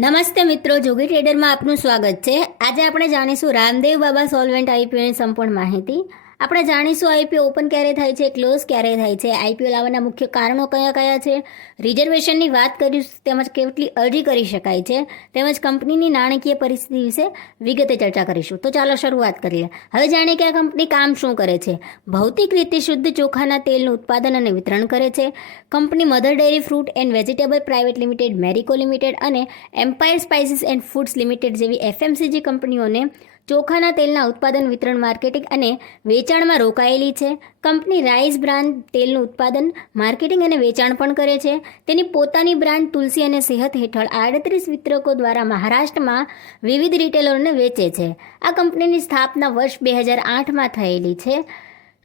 નમસ્તે મિત્રો, જોગી ટ્રેડરમાં આપનું સ્વાગત છે. આજે આપણે જાણીશું રામદેવ બાબા સોલ્વેન્ટ આઈપીઓની સંપૂર્ણ માહિતી. આપણે જાણીશું આઈપીઓ ઓપન ક્યારે થાય છે, ક્લોઝ ક્યારે થાય છે, આઈપીઓ લાવવાના મુખ્ય કારણો કયા કયા છે, રિઝર્વેશનની વાત કરીશું, તેમજ કેટલી અરજી કરી શકાય છે, તેમજ કંપનીની નાણાકીય પરિસ્થિતિ વિશે વિગતે ચર્ચા કરીશું. તો ચાલો શરૂઆત કરીએ. હવે જાણીએ કે આ કંપની કામ શું કરે છે. ભૌતિક રીતે શુદ્ધ ચોખાના તેલનું ઉત્પાદન અને વિતરણ કરે છે. Company Mother Dairy Fruit and Vegetable Private Limited, Marico limited અને Empire Spices and Foods limited જેવી એફએમસીજી કંપનીઓને ચોખાના તેલના ઉત્પાદન, વિતરણ, માર્કેટિંગ અને વેચાણમાં રોકાયેલી છે. કંપની રાઈસ બ્રાન્ડ તેલનું ઉત્પાદન, માર્કેટિંગ અને વેચાણ પણ કરે છે. તેની પોતાની બ્રાન્ડ તુલસી અને સેહત હેઠળ 38 વિતરકો દ્વારા મહારાષ્ટ્રમાં વિવિધ રિટેલરોને વેચે છે. આ કંપનીની સ્થાપના વર્ષ 2008માં થયેલી છે.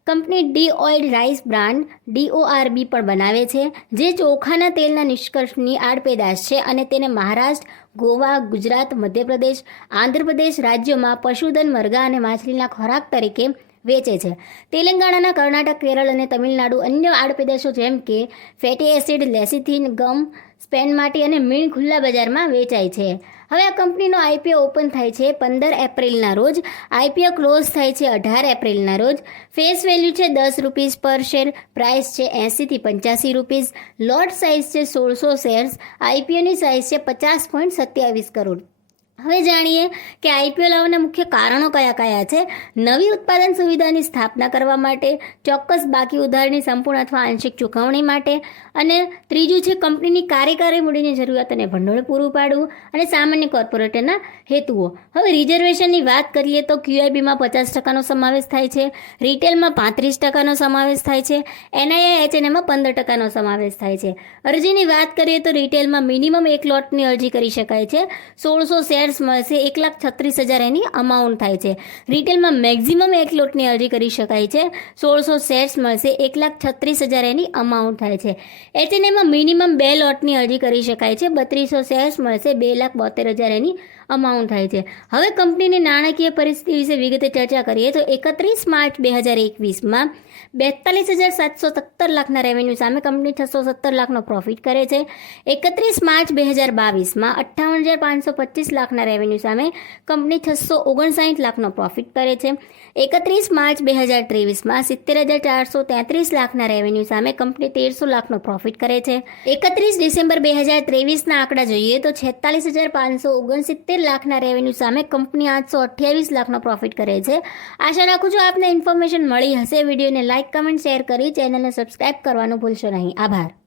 Company D oil rice brand DORB પણ બનાવે છે, જે ચોખાના તેલના નિષ્કર્ષની આડપેદાશ છે અને તેને મહારાષ્ટ્ર, ગોવા, ગુજરાત, મધ્યપ્રદેશ, આંધ્રપ્રદેશ રાજ્યોમાં પશુધન, મરઘા અને માછલીના ખોરાક તરીકે વેચે છે. તેલંગાણા, કર્ણાટક, કેરળ અને તમિલનાડુ અન્ય આડપેદાશો જેમ કે ફેટી એસિડ, લેસિથિન, ગમ, સ્પેન માટી અને મીણ ખુલ્લા બજારમાં વેચાય છે. હવે આ કંપનીનો આઈપીઓ ઓપન થાય છે 15 એપ્રિલના રોજ. આઈપીઓ ક્લોઝ થાય છે 18 એપ્રિલના રોજ. ફેસ વેલ્યુ છે ₹10 પર શેર. પ્રાઇસ છે 80 થી ₹85. લોટ સાઇઝ છે 1600 શેર્સ. આઈપીઓની સાઇઝ છે 50.27 કરોડ. હવે જાણીએ કે આઈપીઓ લાવવાના મુખ્ય કારણો કયા કયા છે. નવી ઉત્પાદન સુવિધાની સ્થાપના કરવા માટે, ચોક્કસ બાકી ઉધારની સંપૂર્ણ અથવા આંશિક ચૂકવણી માટે, અને ત્રીજું છે કંપનીની કાર્યકારી મૂડીની જરૂરિયાત અને ભંડોળ પૂરું પાડવું, અને સામાન્ય કોર્પોરેટરના હેતુઓ. હવે રિઝર્વેશનની વાત કરીએ તો QIBમાં 50%નો સમાવેશ થાય છે, રિટેલમાં 35%નો સમાવેશ થાય છે, NII-HNMમાં 15%નો સમાવેશ થાય છે. અરજીની વાત કરીએ તો રિટેલમાં મિનિમમ એક લોટની અરજી કરી શકાય છે. 1600 શેર્સ મળશે, 1,36,000 એની અમાઉન્ટ થાય છે. રિટેલમાં મેક્ઝિમમ એક લોટની અરજી કરી શકાય છે. 1600 શેર્સ મળશે, 1,36,000 એની અમાઉન્ટ થાય છે. HNMમાં મિનિમમ 2 લોટની અરજી કરી શકાય છે. 3200 શેર્સ મળશે, 2,72,000 એની અમાઉન્ટ થાય છે. હવે કંપનીની નાણાકીય પરિસ્થિતિ વિશે વિગતે ચર્ચા કરીએ તો 31 માર્ચ 2021માં 42,717 લાખના રેવન્યુ સામે કંપની 617 લાખનો પ્રોફિટ કરે છે. 31 માર્ચ 2022માં 58,525 લાખના રેવન્યુ સામે કંપની 659 લાખનો પ્રોફિટ કરે છે. 31 માર્ચ 2023માં 70,433 લાખના રેવન્યુ સામે કંપની 1300 લાખનો પ્રોફિટ કરે છે. 31 ડિસેમ્બર 2023ના આંકડા જોઈએ તો 46,569 લાખના રેવન્યુ સામે કંપની 828 લાખનો પ્રોફિટ કરે છે. આશા રાખું છું આપને ઇન્ફોર્મેશન મળી હશે. વિડીયોને લાઇક, કમેન્ટ, શેર કરી ચેનલને સબસ્ક્રાઇબ કરવાનું ભૂલશો નહીં. આભાર.